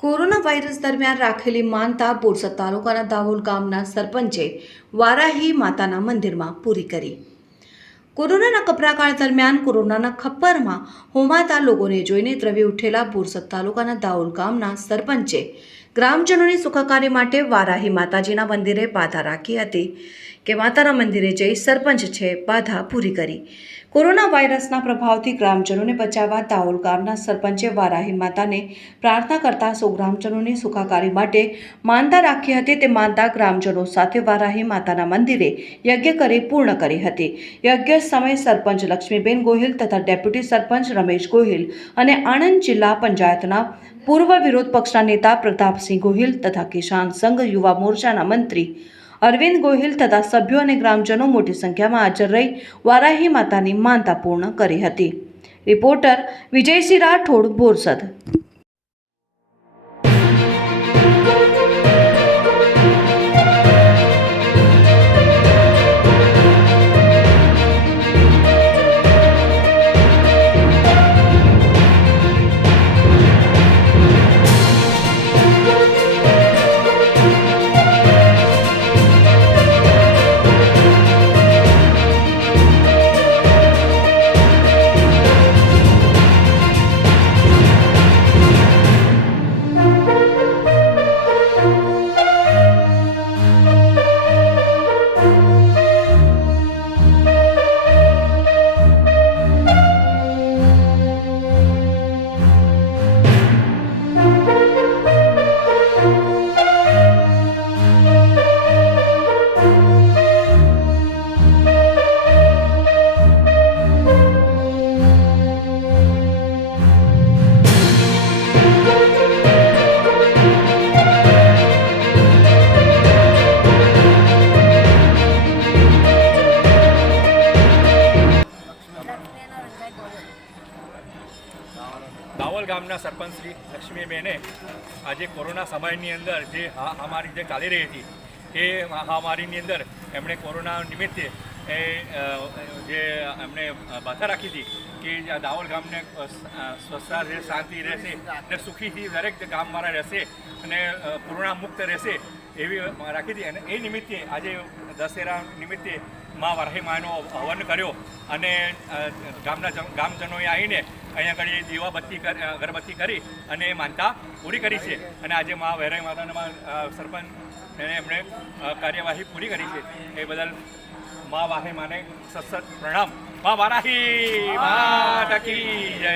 Corona virus દરમિયાન રાખેલી માનતા બોરસદ તાલુકાના દાહોલ ગામના સરપંચે વારાહી માતાના મંદિરમાં પૂરી કરી. કોરોનાના કપરાકાળ દરમિયાન કોરોનાના ખપ્પરમાં હોમાતા લોકોને જોઈને દ્રવી ઉઠેલા બોરસદ તાલુકાના દાહોલ ગામના સરપંચે ગ્રામજનોની સુખાકારી માટે વારાહી માતાજીના મંદિરે બાધા રાખી હતી કે માતાના મંદિરે જઈ સરપંચ છે, બાધા પૂરી કરી. કોરોના વાયરસના પ્રભાવથી ગ્રામજનોને બચાવવા દાહોલ ગામના સરપંચે વારાહી માતાને પ્રાર્થના કરતા સૌ ગ્રામજનોની સુખાકારી માટે માનતા રાખી હતી. તે માનતા ગ્રામજનો સાથે વારાહી માતાના મંદિરે યજ્ઞ કરી પૂર્ણ કરી હતી. યજ્ઞ સમયે સરપંચ લક્ષ્મીબેન ગોહિલ તથા ડેપ્યુટી સરપંચ રમેશ ગોહિલ અને આણંદ જિલ્લા પંચાયતના પૂર્વ વિરોધ પક્ષના નેતા પ્રતાપસિંહ ગોહિલ તથા કિસાન સંઘ યુવા મોરચાના મંત્રી અરવિંદ ગોહિલ તથા સભ્યો અને ગ્રામજનો મોટી સંખ્યામાં હાજર રહી વારાહી માતાની માનતા પૂર્ણ કરી હતી. રિપોર્ટર વિજયસિંહ રાઠોડ, બોરસદ. ગામના સરપંચ શ્રી લક્ષ્મીબેને આજે કોરોના સમયની અંદર જે મહામારી જે ચાલી રહી હતી, એ મહામારીની અંદર એમણે કોરોના નિમિત્તે એ જે એમણે બાધા રાખી હતી કે દાવલ ગામને સ્વચ્છતા રહે, શાંતિ રહેશે અને સુખીથી દરેક ગામવાળા રહેશે અને કોરોના મુક્ત રહેશે એવી રાખી હતી અને એ નિમિત્તે આજે દશેરા નિમિત્તે મા વારાહી માનો હવન કર્યો અને ગામના ગામજનોએ આવીને અહીંયા આગળ દીવાબત્તી બત્તી અગરબત્તી કરી અને એ માનતા પૂરી કરી છે. અને આજે મા વૈરાઈ માતાના સરપંચ એને એમણે કાર્યવાહી પૂરી કરી છે. એ બદલ મા વાહે માને સત્સત પ્રણામ. મા વારાહી માતા કી જય.